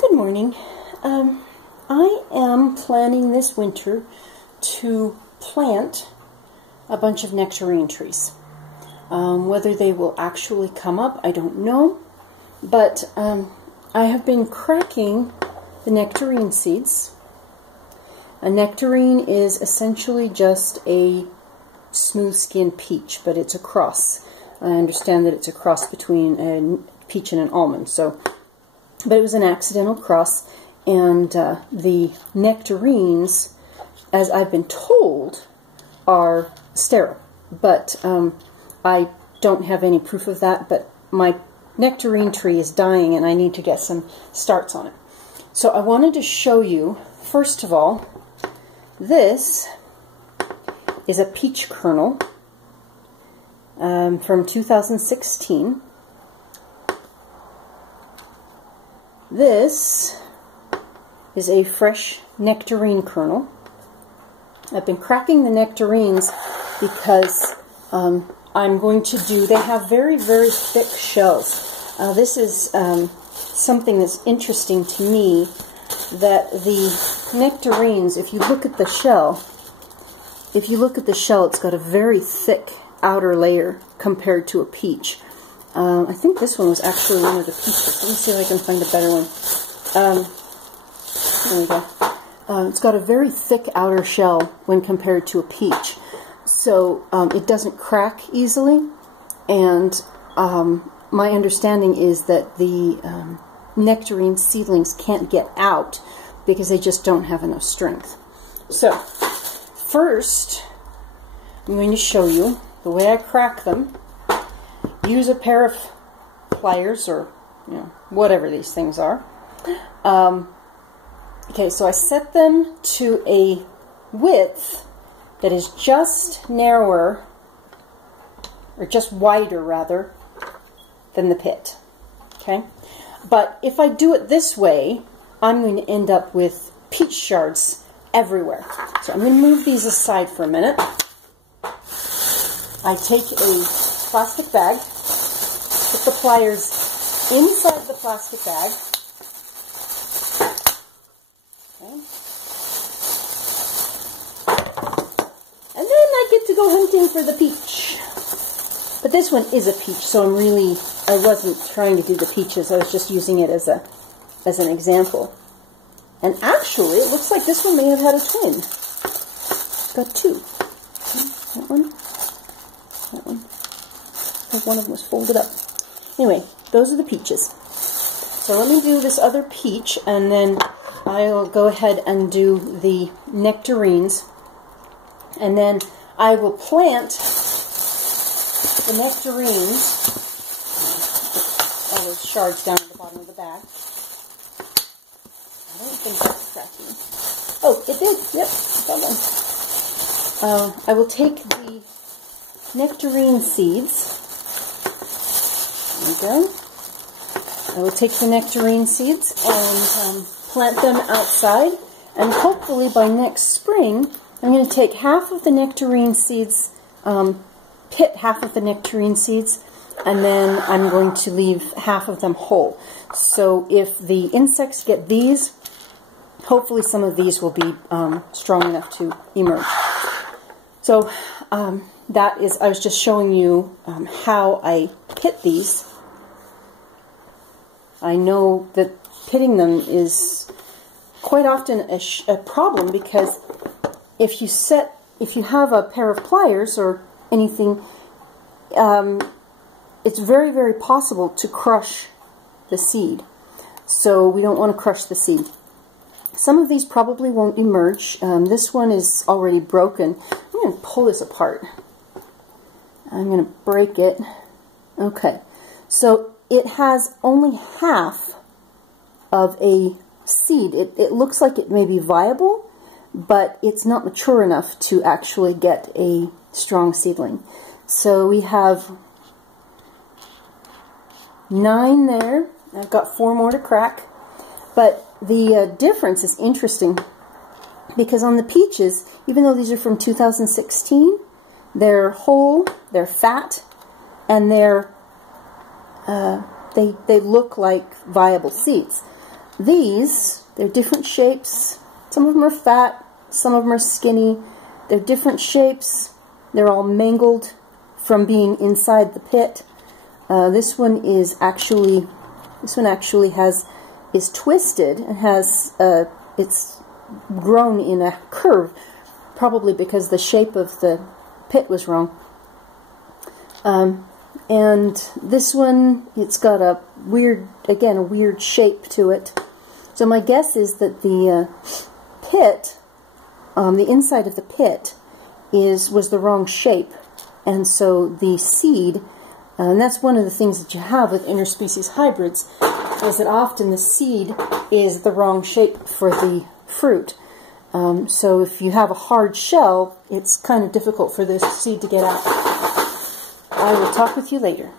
Good morning. I am planning this winter to plant a bunch of nectarine trees. Whether they will actually come up, I don't know, but I have been cracking the nectarine seeds. A nectarine is essentially just a smooth-skinned peach, but it's a cross. I understand that it's a cross between a peach and an almond, but it was an accidental cross, and the nectarines, as I've been told, are sterile. But I don't have any proof of that, but my nectarine tree is dying and I need to get some starts on it. So I wanted to show you, first of all, this is a peach kernel from 2016. This is a fresh nectarine kernel. I've been cracking the nectarines because I'm going to do, they have very, very thick shells. This is something that's interesting to me, that the nectarines, if you look at the shell, it's got a very thick outer layer compared to a peach. I think this one was actually one of the peaches. Let me see if I can find a better one. There we go. It's got a very thick outer shell when compared to a peach. So it doesn't crack easily, and my understanding is that the nectarine seedlings can't get out because they just don't have enough strength. So first, I'm going to show you the way I crack them. Use a pair of pliers, or whatever these things are. Okay, so I set them to a width that is just narrower, or just wider rather, than the pit. Okay, but if I do it this way, I'm going to end up with peach shards everywhere. So I'm going to move these aside for a minute. I take a plastic bag, put the pliers inside the plastic bag. Okay. And then I get to go hunting for the peach. But this one is a peach, so I wasn't trying to do the peaches, I was just using it as an example. And actually, it looks like this one may have had a twin. It's got two. Okay, that one. That one. I think one of them was folded up. Anyway, those are the peaches. So let me do this other peach, and then I'll go ahead and do the nectarines. And then I will plant the nectarines, all those shards down at the bottom of the bag. I don't think that's cracking. Oh, it did. Yep, got one. I will take the nectarine seeds. There we go. I will take the nectarine seeds and plant them outside, and hopefully by next spring I'm going to take half of the nectarine seeds, pit half of the nectarine seeds, and then I'm going to leave half of them whole. So if the insects get these, hopefully some of these will be strong enough to emerge. So that is, I was just showing you how I pit these. I know that pitting them is quite often a problem, because if you have a pair of pliers or anything, it's very, very possible to crush the seed. So we don't want to crush the seed. Some of these probably won't emerge. This one is already broken. I'm going to pull this apart. I'm going to break it. Okay, so it has only half of a seed. It looks like it may be viable, but it's not mature enough to actually get a strong seedling. So we have 9 there. I've got 4 more to crack. But the difference is interesting, because on the peaches, even though these are from 2016, they're whole, they're fat, and they look like viable seeds. they're different shapes. Some of them are fat, some of them are skinny. They're different shapes. They're all mangled from being inside the pit. This one actually is twisted and has it's grown in a curve, probably because the shape of the pit was wrong. And this one, it's got a weird shape to it. So my guess is that the pit, the inside of the pit, was the wrong shape, and so the seed, and that's one of the things that you have with interspecies hybrids, is that often the seed is the wrong shape for the fruit. So if you have a hard shell, it's kind of difficult for this seed to get out. I will talk with you later.